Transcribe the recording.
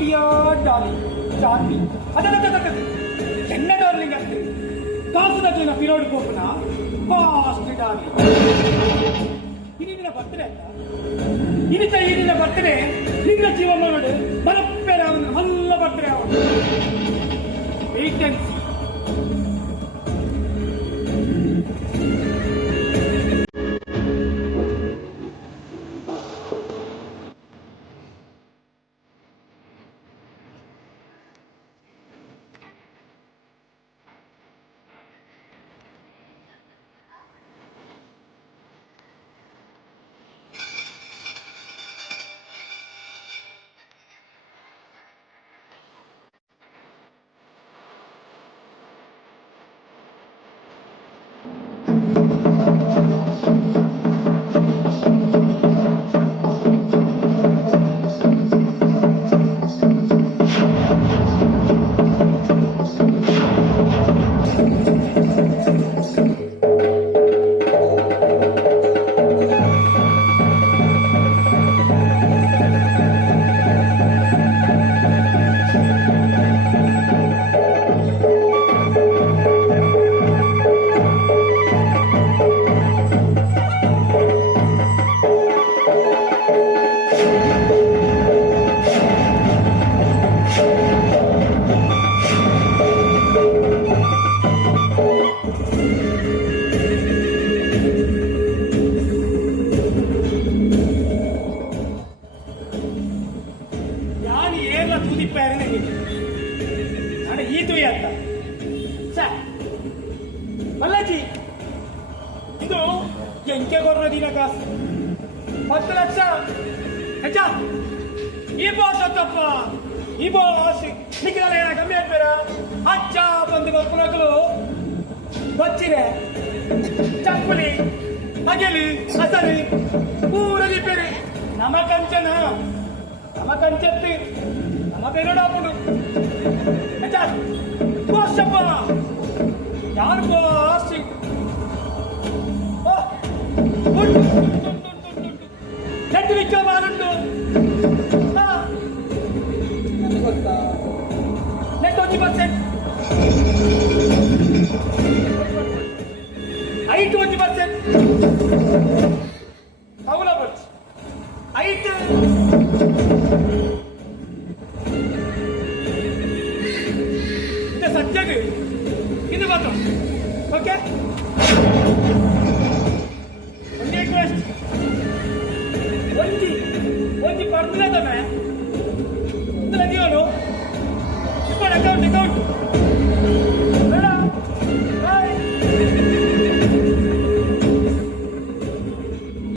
Dear darling charming ಅದ ಎನ್ನ darling ಅಂತ ಕಾಸುದ ಜೀವನ ಪಿರೋಡ್ ಕೋಪನ ಫಾಸ್ಟ್ ಡಾರ್ಲಿಂಗ್ ಇನಿನ ಬರ್ತಡೆ ಅಂತ ಇನಿತ ಈನಿನ ಬರ್ತಡೆ ನಿನ್ನ ಜೀವ ನೋಡು ಬರಪ್ಪೇರೆ ಅವನ ಮಲ್ಲ ಬರ್ತಡೆ ಅವನು ವೆಯ್ಟ್ ಅಂಡ್ ಸೀ. ಮಲ್ಲಾಜಿ ಇದು ಎಂಕೆ ಕೊರ್ರದಿನ ಕಾಸು 10 ಲಕ್ಷ ಹೆಚ್ಚ ಈ ಬಾಸ್ ಅತ್ತಪ್ಪ ಈ ಬಾಸ್ ನಿಖಿಲ ಕಮ್ಮಿ ಆಗ್ಬೇರ ಅಚ್ಚ ಬಂದು ಗೊಪ್ಪನಗಳು ಬಚ್ಚಿರೆ ಚಪ್ಪಲಿ ಮಗೆಲಿ ಹಸರಿ ಪೂರ ರಿಪೇರಿ ನಮ ಕಂಚನ ನಮ ಕಂಚತ್ತಿ ನಮ ಬೆರಡಾಪುಡು ಹೆಚ್ಚ ಬಾಸ್ ಅಪ್ಪ ಯಾರು ಬಾಸ್ ನೆಟ್ ವಿಚ್ಚೋ ಮಾರುಂಟು ನೆಟ್ 20% ಐಟ್ 20% ಅವಲ ಬರ್ಚ್ ಐಟ್ ಇದು ಸತ್ಯಗೆ ಇದು ಮಾತ್ರ ಓಕೆ ಒಂದೇ ರಿಕ್ವೆಸ್ಟ್ ಒಂದಿ ಪರ್ದಿಲ್ಲ ತಮ್ಮೆ